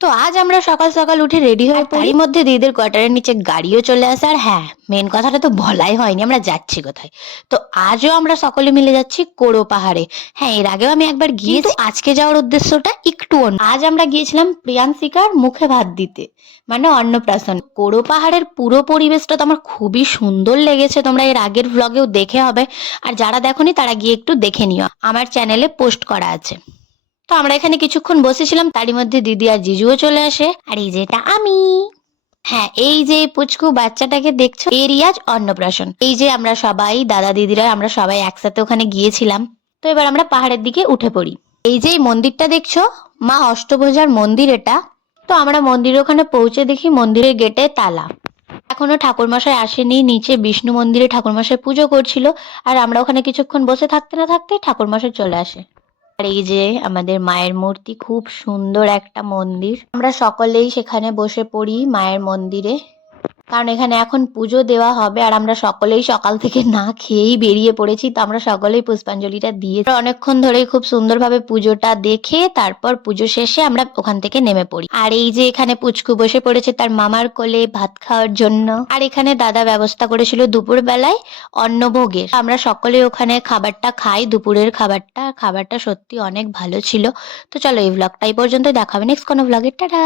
তো আজ আমরা সকাল সকাল উঠে রেডি হয়ে পড়ি, তারই মধ্যে দিদিদের কোয়ার্টারের নিচে গাড়িও চলে আসে। আর হ্যাঁ, মেন কথাটা তো বলাই হয়নি আমরা যাচ্ছি কোথায়। তো আজও আমরা সকলে মিলে যাচ্ছি কোড়ো পাহাড়ে। হ্যাঁ, এর আগেও আমি একবার গিয়েছি, আজকে যাওয়ার উদ্দেশ্যটা একটু অন্য। আজ আমরা গিয়েছিলাম প্রিয়াংশিকার মুখে ভাত দিতে, মানে অন্নপ্রাশন। কোড়ো পাহাড়ের পুরো পরিবেশটা তো আমার খুবই সুন্দর লেগেছে, তোমরা এর আগের ভ্লগেও দেখে হবে। আর যারা দেখোনি তারা গিয়ে একটু দেখে নিও, আমার চ্যানেলে পোস্ট করা আছে। তো আমরা এখানে কিছুক্ষণ বসেছিলাম, তারই মধ্যে দিদি আর জিজুও চলে আসে। আর এই যে এটা আমি, হ্যাঁ এই যে পুচকু বাচ্চাটাকে দেখছো, এরই আজ অন্নপ্রাশন। এই যে আমরা সবাই দাদা দিদিরা আমরা সবাই একসাথে ওখানে গিয়েছিলাম। তো এবার আমরা পাহাড়ের দিকে উঠে পড়ি। এই যে এই মন্দিরটা দেখছো, মা অষ্টভুজার মন্দির এটা। তো আমরা মন্দিরের ওখানে পৌঁছে দেখি মন্দিরের গেটে তালা, এখনো ঠাকুরমশাই আসেনি। নিচে বিষ্ণু মন্দিরে ঠাকুরমশাই পুজো করছিল। আর আমরা ওখানে কিছুক্ষণ বসে থাকতে না থাকতে ঠাকুরমশাই চলে আসে। আর এই যে আমাদের মায়ের মূর্তি, খুব সুন্দর একটা মন্দির। আমরা সকলেই সেখানে বসে পড়ি মায়ের মন্দিরে, কারণ এখানে এখন পুজো দেওয়া হবে। আর আমরা সকলেই সকাল থেকে না খেয়েই বেরিয়ে পড়েছি। তো আমরা সকলেই পুষ্পাঞ্জলিটা দিয়ে অনেকক্ষণ ধরেই খুব সুন্দরভাবে পুজোটা দেখে তারপর পুজো শেষে আমরা ওখান থেকে নেমে পড়ি। আর এই যে এখানে পুচকু বসে পড়েছে তার মামার কোলে ভাত খাওয়ার জন্য। আর এখানে দাদা ব্যবস্থা করেছিল দুপুর বেলায় অন্নভোগের। আমরা সকলে ওখানে খাবারটা খাই, দুপুরের খাবারটা। খাবারটা সত্যি অনেক ভালো ছিল। তো চলো এই ভ্লগটা এই পর্যন্ত, দেখাবে নেক্সট কোনো ভ্লগে। টাটা।